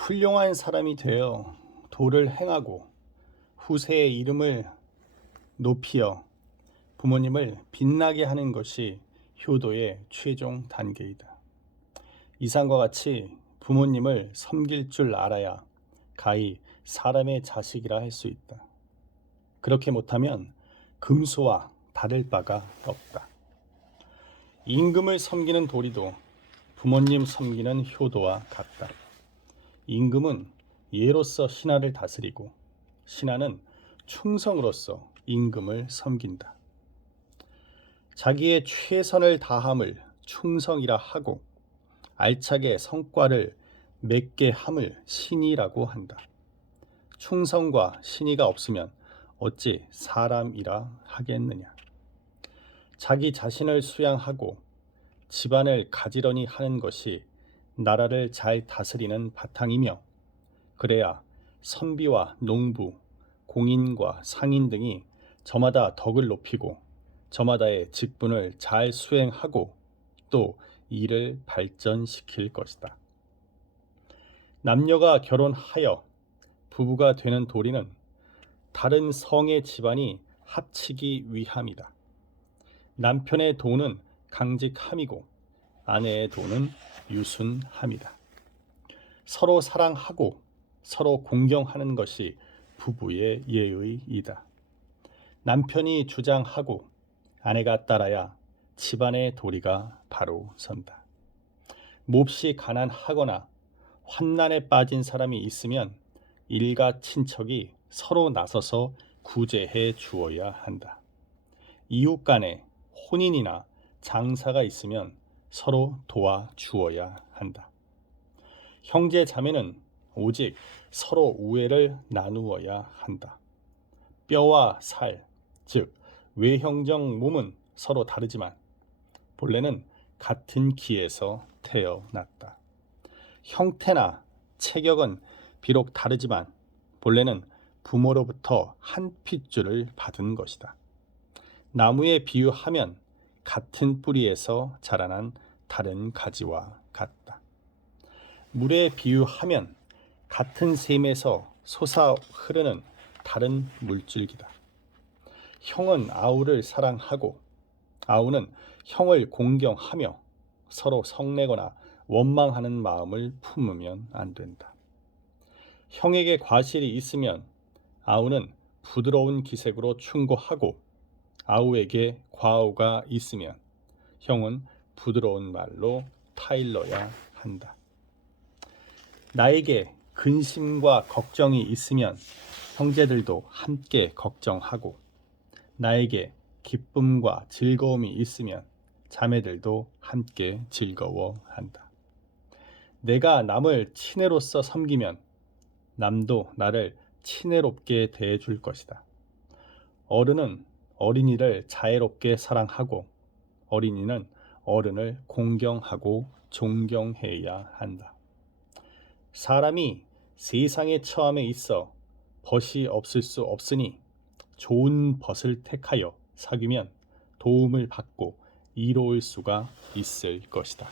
훌륭한 사람이 되어 도를 행하고 후세의 이름을 높이어 부모님을 빛나게 하는 것이 효도의 최종 단계이다. 이상과 같이 부모님을 섬길 줄 알아야 가히 사람의 자식이라 할 수 있다. 그렇게 못하면 금수와 다를 바가 없다. 임금을 섬기는 도리도 부모님 섬기는 효도와 같다. 임금은 예로서 신하를 다스리고 신하는 충성으로서 임금을 섬긴다. 자기의 최선을 다함을 충성이라 하고 알차게 성과를 맺게 함을 신이라고 한다. 충성과 신의가 없으면 어찌 사람이라 하겠느냐. 자기 자신을 수양하고 집안을 가지런히 하는 것이 나라를 잘 다스리는 바탕이며 그래야 선비와 농부, 공인과 상인 등이 저마다 덕을 높이고 저마다의 직분을 잘 수행하고 또 일을 발전시킬 것이다. 남녀가 결혼하여 부부가 되는 도리는 다른 성의 집안이 합치기 위함이다. 남편의 도는 강직함이고 아내의 도는 유순함이다. 서로 사랑하고 서로 공경하는 것이 부부의 예의이다. 남편이 주장하고 아내가 따라야 집안의 도리가 바로 선다. 몹시 가난하거나 환난에 빠진 사람이 있으면 일가 친척이 서로 나서서 구제해 주어야 한다. 이웃 간에 혼인이나 장사가 있으면 서로 도와 주어야 한다. 형제 자매는 오직 서로 우애를 나누어야 한다. 뼈와 살, 즉 외형적 몸은 서로 다르지만 본래는 같은 기에서 태어났다. 형태나 체격은 비록 다르지만 본래는 부모로부터 한 핏줄을 받은 것이다. 나무에 비유하면 같은 뿌리에서 자라난 다른 가지와 같다. 물에 비유하면 같은 샘에서 솟아 흐르는 다른 물줄기다. 형은 아우를 사랑하고 아우는 형을 공경하며 서로 성내거나 원망하는 마음을 품으면 안 된다. 형에게 과실이 있으면 아우는 부드러운 기색으로 충고하고 아우에게 과오가 있으면 형은 부드러운 말로 타일러야 한다. 나에게 근심과 걱정이 있으면 형제들도 함께 걱정하고 나에게 기쁨과 즐거움이 있으면 자매들도 함께 즐거워한다. 내가 남을 친애로서 섬기면 남도 나를 친애롭게 대해줄 것이다. 어른은 어린이를 자애롭게 사랑하고 어린이는 어른을 공경하고 존경해야 한다. 사람이 세상의 처함에 있어 벗이 없을 수 없으니 좋은 벗을 택하여 사귀면 도움을 받고 이로울 수가 있을 것이다.